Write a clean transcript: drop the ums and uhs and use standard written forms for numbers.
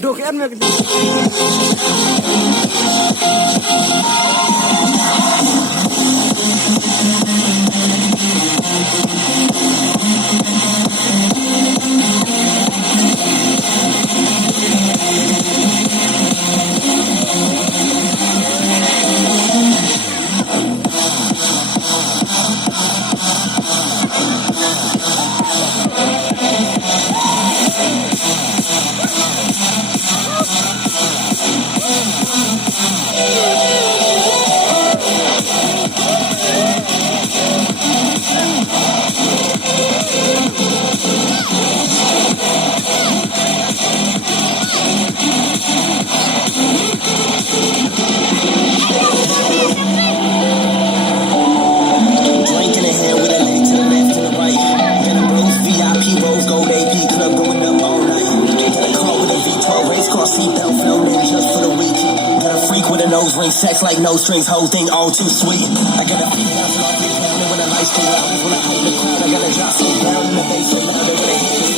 Được cái ăn được. Sex like no strings, whole thing all too sweet. I got a feeling I'm not pounding when the lights go out. When I hold the crowd, I gotta drop so down in the bass. When I hit